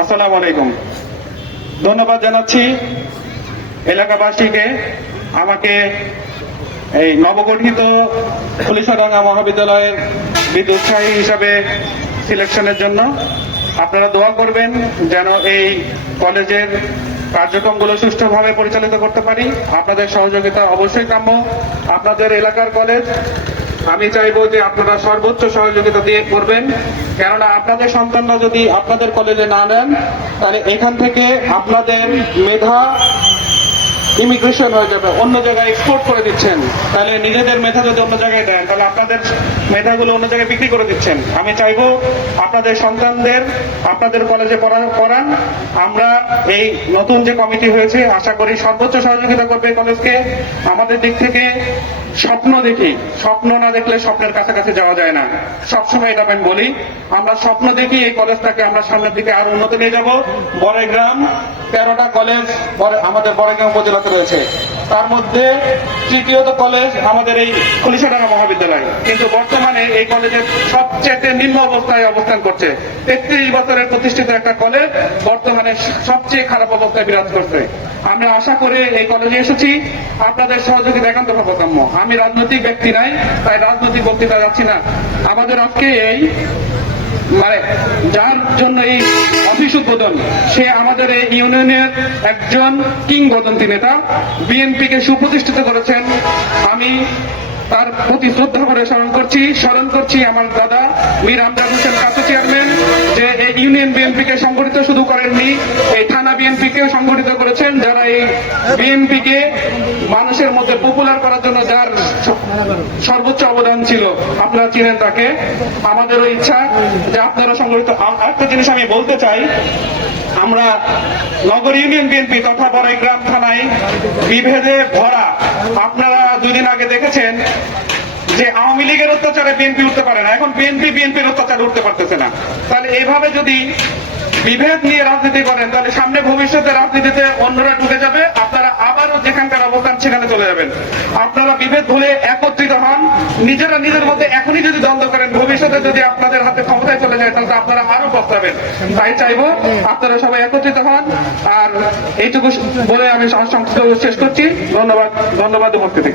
আসসালামু আলাইকুম। ধন্যবাদ জানাচ্ছি এলাকাবাসীকে আমাকে এই নবগঠিত পুলিশাডাঙ্গা মহাবিদ্যালয়ের বিদ্যুৎ উৎসাহী হিসাবে সিলেকশনের জন্য। আপনারা দোয়া করবেন যেন এই কলেজের কার্যক্রমগুলো সুষ্ঠুভাবে পরিচালিত করতে পারি। আপনাদের সহযোগিতা অবশ্যই কাম্য। আপনাদের এলাকার কলেজ, আমি চাইবো যে আপনারা সর্বোচ্চ সহযোগিতা দিয়ে করবেন, কেননা আপনাদের সন্তানরা যদি আপনাদের কলেজে না নেন তাহলে এখান থেকে আপনাদের মেধা ইমিগ্রেশন হয়ে যাবে, অন্য জায়গায় এক্সপোর্ট করে দিচ্ছেন। তাহলে নিজেদের মেধা যদি অন্য জায়গায় দেন তাহলে আপনাদের মেধাগুলো অন্য জায়গায় বিক্রি করে দিচ্ছেন। আমি চাইবো আপনাদের সন্তানদের আপনাদের কলেজে পড়ান। আমরা এই নতুন যে কমিটি হয়েছে আশা করি সর্বোচ্চ সহযোগিতা করবে কলেজকে। আমাদের দিক থেকে স্বপ্ন দেখি, স্বপ্ন না দেখলে স্বপ্নের কাছাকাছি যাওয়া যায় না। সবসময় এটা আমি বলি, আমরা স্বপ্ন দেখি এই কলেজটাকে আমরা সামনের দিকে আরো উন্নত নিয়ে যাব। বড়াইগ্রাম 13টা কলেজ আমাদের বড়াইগ্রাম উপজেলাতে রয়েছে, তার মধ্যে তৃতীয়ত কলেজ আমাদের এই পুলিশাডাঙ্গা মহাবিদ্যালয়, কিন্তু বর্তমানে এই কলেজের সবচেয়ে নিম্ন অবস্থায় অবস্থান করছে। 33 বছরের প্রতিষ্ঠিত একটা কলেজ বর্তমানে সবচেয়ে খারাপ অবস্থায় বিরাজ করছে। আমরা আশা করে এই কলেজে এসেছি, আপনাদের সহযোগিতা একান্ত কাম্য। আমি রাজনৈতিক ব্যক্তি নাই, তাই রাজনৈতিক বক্তৃতা যাচ্ছি না। আমাদের আজকে এই যার জন্য এই অফিস উদ্বোধন, সে আমাদের এই ইউনিয়নের একজন কিংবদন্তি নেতা, বিএনপিকে সুপ্রতিষ্ঠিত করেছেন। আমি তার প্রতি শ্রদ্ধা করে স্মরণ করছি আমার দাদা মীর আমজাদ হোসেন কাসু চেয়ারম্যান, যে এই ইউনিয়ন বিএনপিকে সংগঠিত শুধু করেননি, এই থানা বিএনপিকেও সংগঠিত করেছেন। যারা এই বিএনপিকে মানুষের মধ্যে পপুলার করার জন্য যার সর্বোচ্চ অবদান ছিল, আপনারা চিনেন তাকে। আমাদেরও ইচ্ছা যে আপনারা সংগঠিত। একটা জিনিস আমি বলতে চাই, আমরা নগর ইউনিয়ন বিএনপি তথা বড়াইগ্রাম থানায় বিভেদে ভরা। আপনারা 2 দিন আগে দেখেছেন যে আওয়ামী লীগের অত্যাচারে বিএনপি উঠতে পারে না, এখন বিএনপির অত্যাচারে উঠতে পারতেছে না। তাহলে এইভাবে যদি বিভেদ নিয়ে রাজনীতি করেন তাহলে সামনে ভবিষ্যতে রাজনীতিতে অন্যরা ঢুকে যাবে, আপনারা আবারও যেখানকার অবস্থান সেখানে চলে যাবেন। আপনারা বিভেদ ভুলে একত্রিত হন। নিজেরা নিজের মধ্যে এখনই যদি দ্বন্দ্ব করেন, ভবিষ্যতে যদি আপনাদের হাতে ক্ষমতায় চলে যায় তাহলে আপনারা আরো পস্তাবেন। তাই চাইবো আপনারা সবাই একত্রিত হন। আর এইটুকু বলে আমি সংক্ষিপ্ত শেষ করছি। ধন্যবাদ উপস্থিতি।